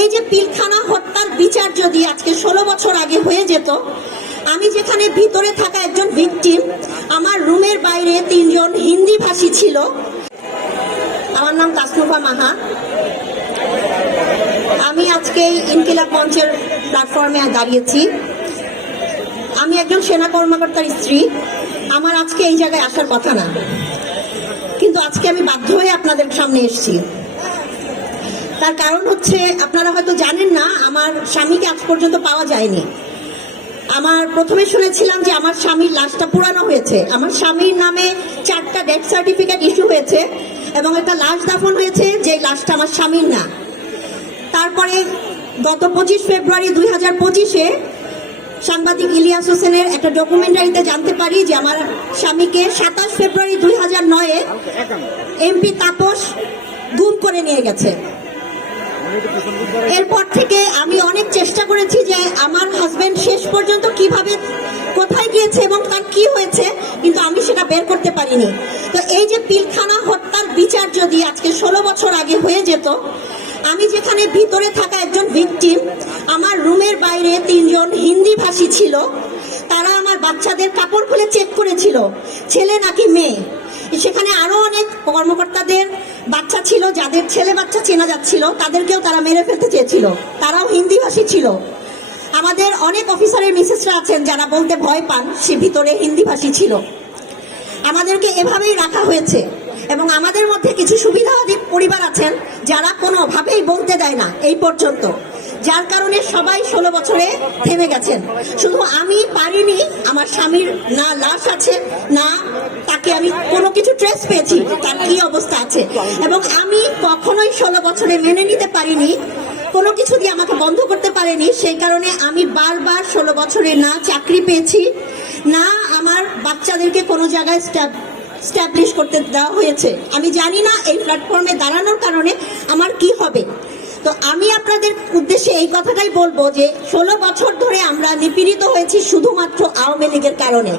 এই যে পিলখানা হত্যার বিচার যদি আজকে ষোলো বছর আগে হয়ে যেত, আমি যেখানে ভিতরে থাকা একজন ভিকটিম, আমার রুমের বাইরে তিনজন হিন্দি ভাষী ছিল। আমার নাম তাসনুফা মাহা। আমি আজকে ইনকিলাব মঞ্চের প্ল্যাটফর্মে দাঁড়িয়েছি। আমি একজন সেনা কর্মকর্তার স্ত্রী। আমার আজকে এই জায়গায় আসার কথা না। কিন্তু আজকে আমি বাধ্য হয়ে আপনাদের সামনে এসেছি। তার কারণ হচ্ছে আপনারা হয়তো জানেন না, আমার স্বামীকে আজ পর্যন্ত পাওয়া যায়নি। আমার প্রথমে শুনেছিলাম যে আমার স্বামীর লাশটা পুরানো হয়েছে। আমার স্বামীর নামে চারটা ডেথ সার্টিফিকেট ইস্যু হয়েছে এবং একটা লাশ দাফন হয়েছে যে লাশটা আমার স্বামীর না। তারপরে গত পঁচিশ ফেব্রুয়ারি দুই হাজার পঁচিশে সাংবাদিক ইলিয়াস হোসেনের একটা ডকুমেন্টারিতে জানতে পারি যে আমার স্বামীকে সাতাশ ফেব্রুয়ারি দুই হাজার নয়ে এমপি তাপস গুম করে নিয়ে গেছে। এরপর থেকে আমি অনেক চেষ্টা করেছি যে আমার হাজবেন্ড শেষ পর্যন্ত কীভাবে কোথায় গিয়েছে এবং তার কি হয়েছে, কিন্তু আমি সেটা বের করতে পারিনি। তো এই যে পিলখানা হত্যার বিচার যদি আজকে ষোলো বছর আগে হয়ে যেত, আমি যেখানে ভিতরে থাকা একজন ভিকটিম আমার রুমের বাইরে তিনজন হিন্দি ভাষী ছিল, তারা আমার বাচ্চাদের কাপড় খুলে চেক করেছিল, ছেলে নাকি মেয়ে। সেখানে আরও অনেক কর্মকর্তাদের বাচ্চা ছিল, যাদের ছেলে বাচ্চা চেনা যাচ্ছিল, তাদেরকেও তারা মেরে ফেলতে চেয়েছিল। তারাও হিন্দি ভাষী ছিল। আমাদের অনেক অফিসারের মিসেসরা আছেন যারা বলতে ভয় পান, সে ভিতরে হিন্দি ভাষী ছিল। আমাদেরকে এভাবেই রাখা হয়েছে এবং আমাদের মধ্যে কিছু সুবিধাবাদী পরিবার আছেন যারা কোনোভাবেই বলতে দেয় না এই পর্যন্ত। যার কারণে সবাই ষোলো বছরে থেমে গেছেন। শুধু আমি পারিনি, আমার স্বামীর না লাশ আছে, না কিছু ট্রেস পেয়েছি, তার কি অবস্থা আছে। এবং আমি কখনোই ষোলো বছরে মেনে নিতে পারিনি, কোনো কিছু দিয়ে আমাকে বন্ধ করতে পারেনি, সেই কারণে আমি বারবার ষোলো বছরে না চাকরি পেয়েছি, না আমার বাচ্চাদেরকে কোনো জায়গায় স্ট্যাব স্ট্যাবলিশ করতে দেওয়া হয়েছে। আমি জানি না এই প্ল্যাটফর্মে দাঁড়ানোর কারণে আমার কি হবে। তো আমি আপনাদের উদ্দেশ্যে এই কথাটাই বলব যে, ষোলো বছর ধরে আমরা নিপীড়িত হয়েছি শুধুমাত্র আওয়ামী লীগের কারণে।